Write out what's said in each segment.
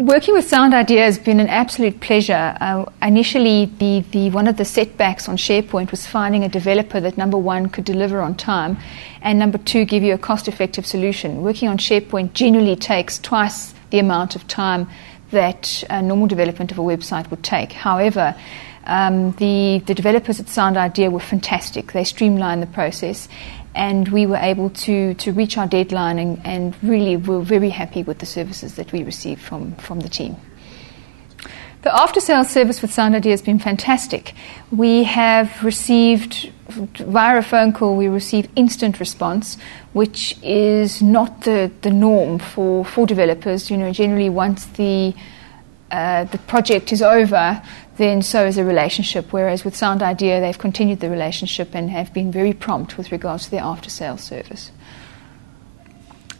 Working with Sound Idea has been an absolute pleasure. Initially, one of the setbacks on SharePoint was finding a developer that, number one, could deliver on time, and number two, give you a cost-effective solution. Working on SharePoint generally takes twice the amount of time that normal development of a website would take. However, the developers at Sound Idea were fantastic. They streamlined the process, and we were able to reach our deadline, and really were very happy with the services that we received from the team. The after-sales service with Sound Idea has been fantastic. We have received, via a phone call, we receive instant response, which is not the norm for developers. You know, generally once the project is over, then so is a relationship, whereas with Sound Idea they've continued the relationship and have been very prompt with regards to their after-sales service.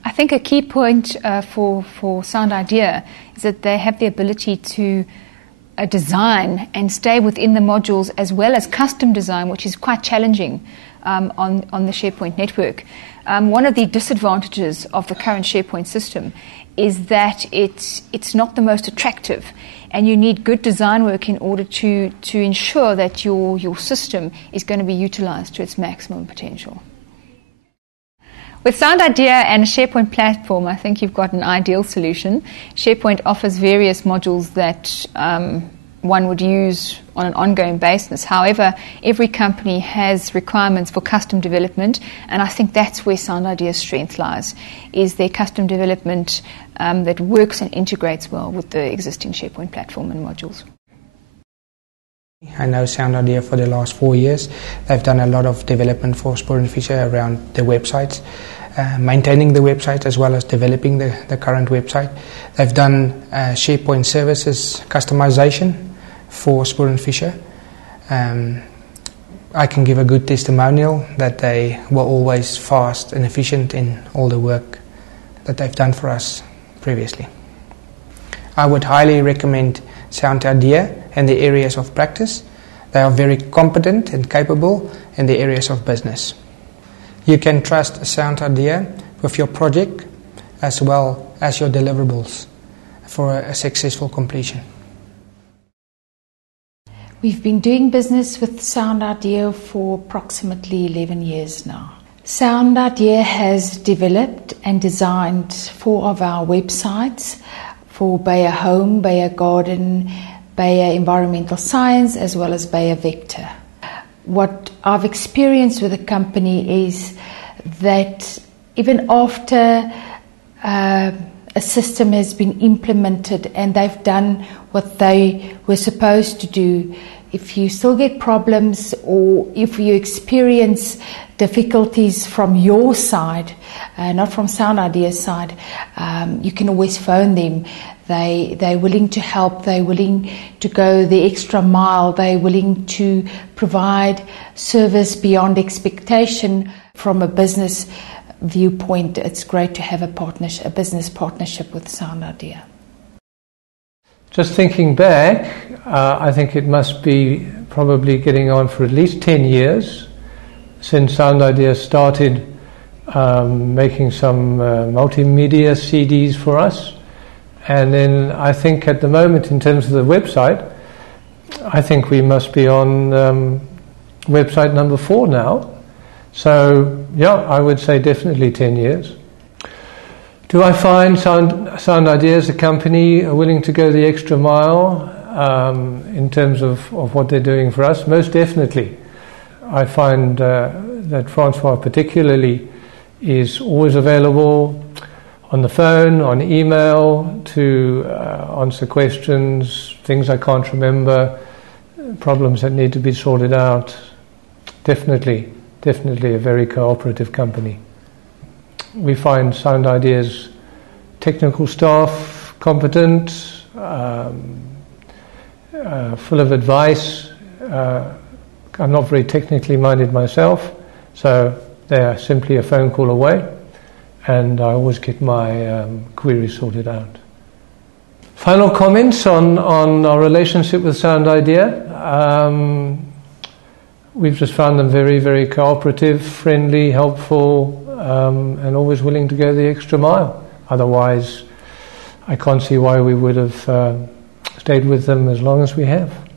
I think a key point for Sound Idea is that they have the ability to design and stay within the modules, as well as custom design, which is quite challenging on the SharePoint network. One of the disadvantages of the current SharePoint system is that it's not the most attractive, and you need good design work in order to ensure that your system is going to be utilized to its maximum potential. With Sound Idea and a SharePoint platform, I think you've got an ideal solution. SharePoint offers various modules that one would use on an ongoing basis. However, every company has requirements for custom development, and I think that's where Sound Idea's strength lies, is their custom development that works and integrates well with the existing SharePoint platform and modules. I know Sound Idea for the last 4 years. They've done a lot of development for Spoor & Fisher around the websites, maintaining the website as well as developing the current website. They've done SharePoint services customization for Spoor & Fisher. I can give a good testimonial that they were always fast and efficient in all the work that they've done for us previously. I would highly recommend Sound Idea in the areas of practice. They are very competent and capable in the areas of business. You can trust Sound Idea with your project as well as your deliverables for a successful completion. We've been doing business with Sound Idea for approximately 11 years now. Sound Idea has developed and designed 4 of our websites for Bayer Home, Bayer Garden, Bayer Environmental Science, as well as Bayer Vector. What I've experienced with the company is that even after a system has been implemented and they've done what they were supposed to do, if you still get problems or if you experience difficulties from your side, not from Sound Idea's side, you can always phone them. They're willing to help, they're willing to go the extra mile, they're willing to provide service beyond expectation. From a business viewpoint, it's great to have a business partnership with Sound Idea. Just thinking back, I think it must be probably getting on for at least 10 years since Sound Idea started making some multimedia CDs for us. And then I think at the moment, in terms of the website, I think we must be on website number 4 now. So, yeah, I would say definitely 10 years. Do I find Sound Idea as a company are willing to go the extra mile in terms of what they're doing for us? Most definitely. I find that Francois particularly is always available on the phone, on email, to answer questions, things I can't remember, problems that need to be sorted out. Definitely a very cooperative company. We find Sound Idea's technical staff competent, full of advice. I'm not very technically minded myself, so they're simply a phone call away, and I always get my queries sorted out. Final comments on our relationship with Sound Idea. We've just found them very, very cooperative, friendly, helpful, and always willing to go the extra mile. Otherwise, I can't see why we would have stayed with them as long as we have.